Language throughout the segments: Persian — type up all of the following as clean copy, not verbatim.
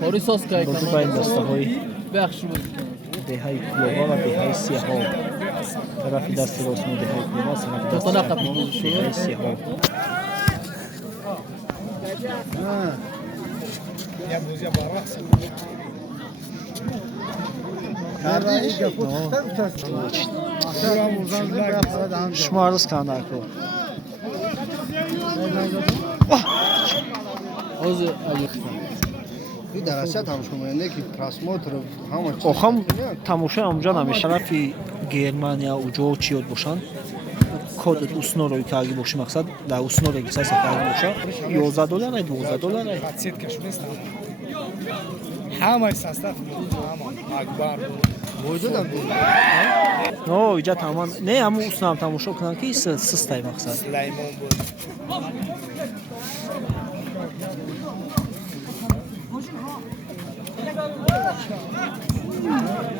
کاری ساز که بازی با این دسته‌های بخش بود دههای کلوبا و دههای سیاها طرف دست راست مو دههای کلوبا طرف دست نقب چپ مو دههای سیاها شما عرض کنده اکرو حوز این درسته تماشا کننده که پراسموتر همه چیز آخام تماشا اونجا نمیشه طرفی گرمانیا اوجا چیود باشن کد اسنوروی که اگه باشه مقصد در اسنوروی که سایس اگه باشه $11 $12 پاتسیت کشونست همه ساستاف همه اکبر وجود هم دید نه اینجا تمام نه همون اسنو تماشا کنن که سستای مقصد سلیمان بود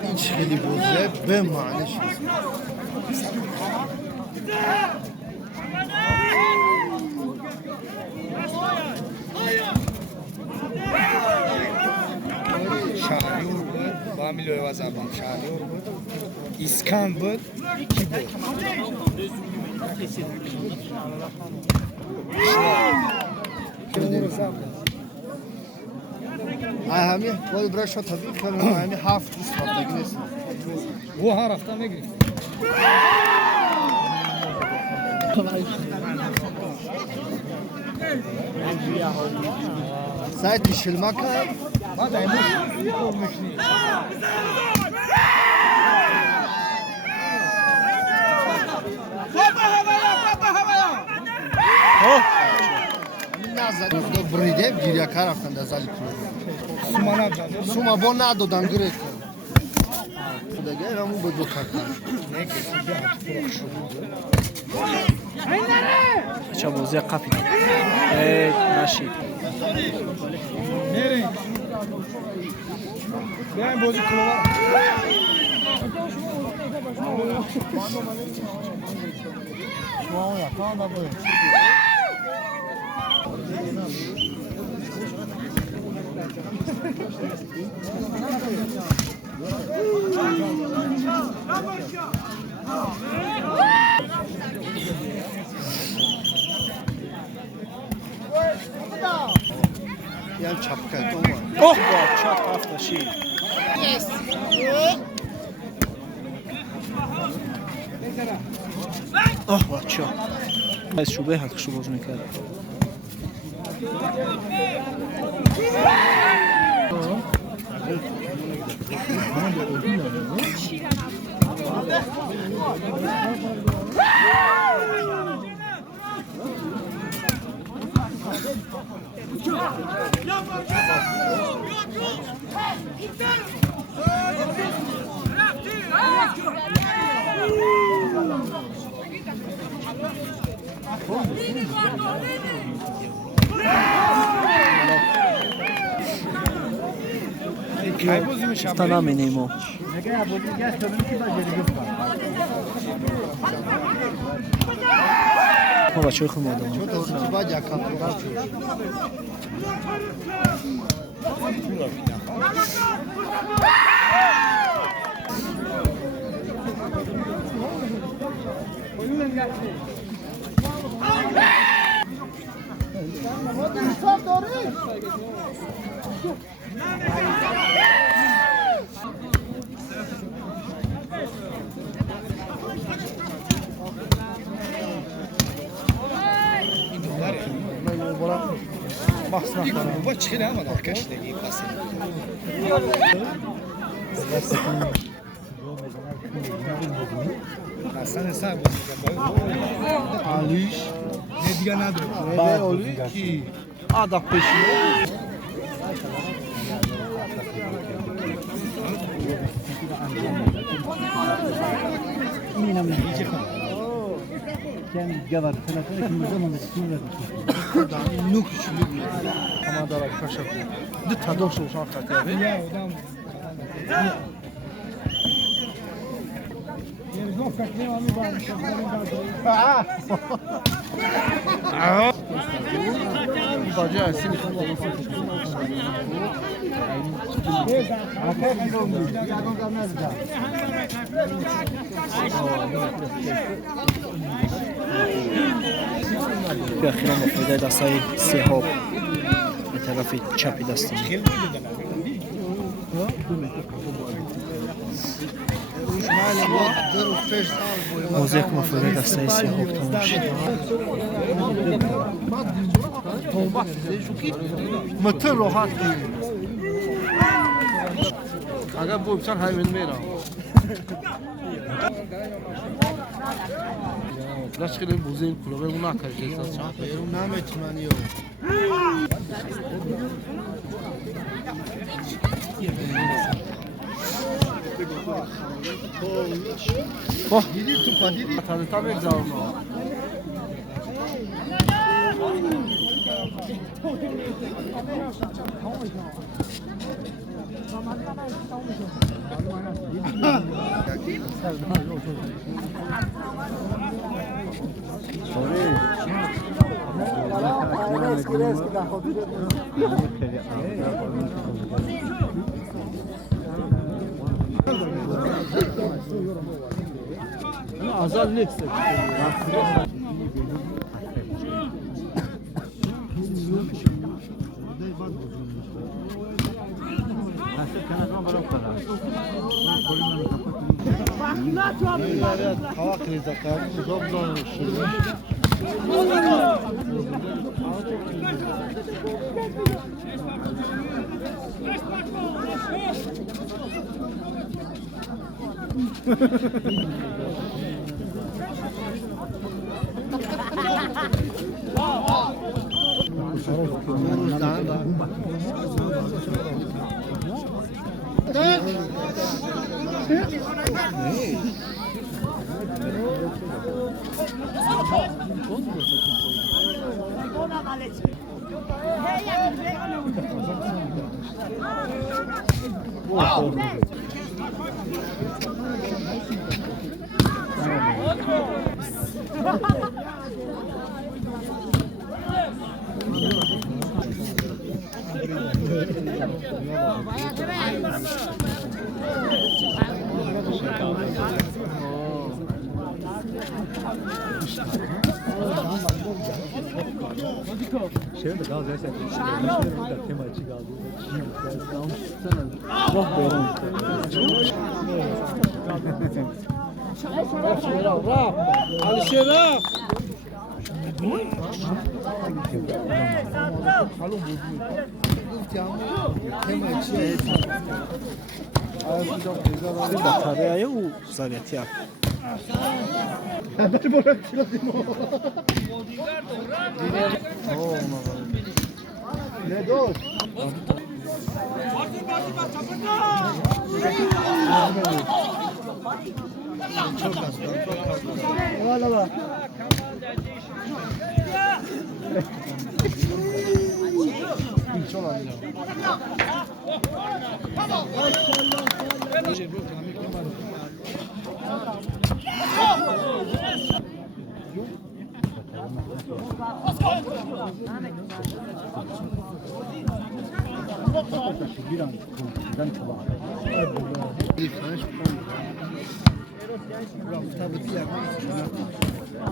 این خیلی بوزه به معنیش شهریور بود با میلوی وزبان شهریور بود اسکان بود کی بود همین باید برای شما طبیعی کنم همین 7 روز هفتگی نیست او هر هفته میگرفت سایت شلما کرد بعد امروز میکنی نزد دو بریده گیریا کار رفتن در زالی کنه سوما ندادن سوما با ندادن گره دیگه همون به دو کار چه بازی قفی نشید میرین بیاین بازی کلوبا یه چپکه اوه چپ رفت شید اوه بچه از شوبه حق شو باز میکرد کی بازی میشه تا نمینیمو ما بچه خود مادم چون تو باید یک کنترل با چی هم آدم کش دیگه پس اصلا حساب آلیش نه دیگه نداره بعد آلی کی آدم پیشی مینم دیگه کمی گوار تلفن که می‌زنم استوره نوک شلو بیاد اما داره کشف دو تا دو شو شان خاطر یا آدم یه روز فکر نمی باید bacı Ersin. به اخیرا مفیده دستای سهاب به طرف چپی دستم موزیک مفیده دستای سهاب تمام شد Mıtır rahat değil. Aga bu sen hayvan mera. Laş kere buzun kulağı bunu akacağız. Erum nam etmani yo. Oh, Didi tu padidi. Tabii tabii zaman. Azal ne ister? Hava krizi kaldı. Zor şimdi. bataryaya u zaletya. Ne dost? Çok az. Valla valla. Çok az.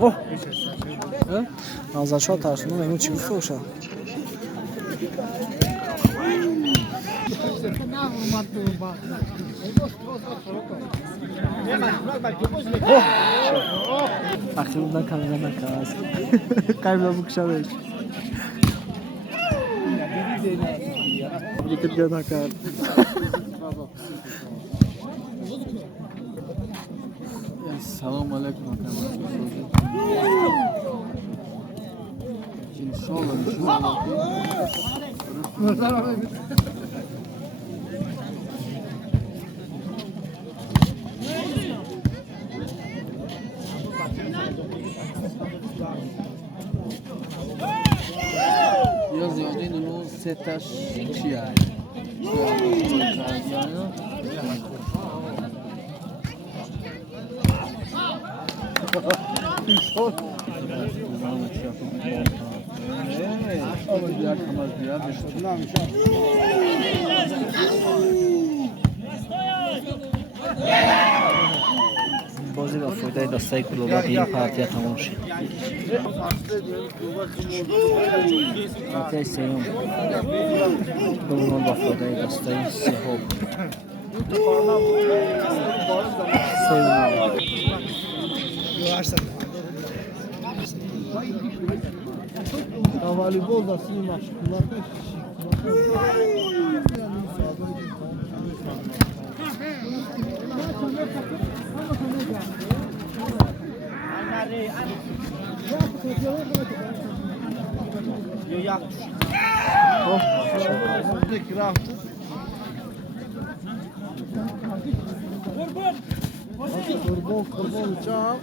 Oh. Nazar şo tarzını menu çivi froşa. Aklımdan kameraman kalsın. Kaybla bu kuşa ver. Dikkat gel bakar. Selamun aleyküm. İnşallah. Yaz yadın onu setaş çiğay. Diğer kamar diğer. بازی با فایده دستای کلوبا این پارتیا تمام شد. پارتیا سیوم دونال با فایده دستای سهام. سیوم. Voleybol da sizin maşgullarda Kurban uçağı.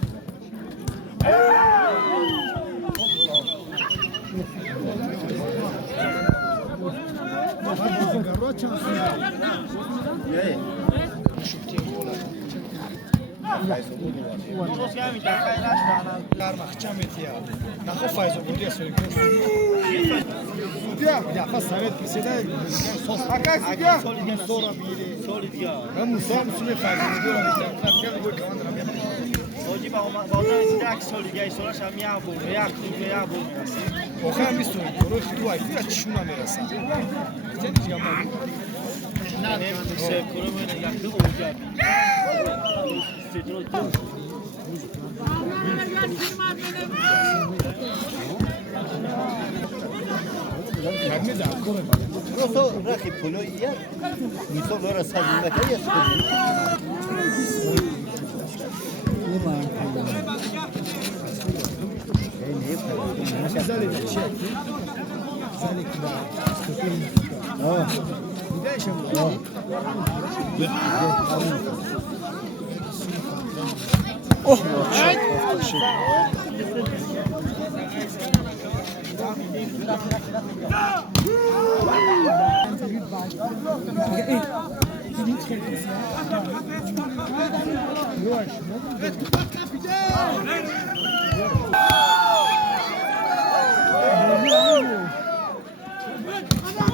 Просто рахи поло я. Не то лора садында кая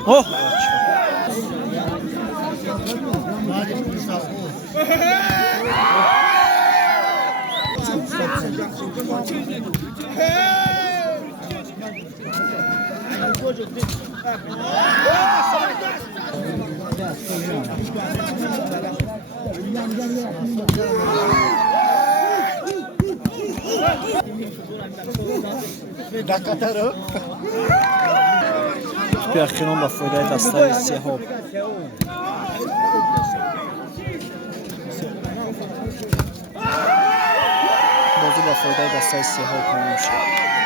Oh! بیاخیران با فایده دستای سهام بازی با فایده دستای سهام تمام شد.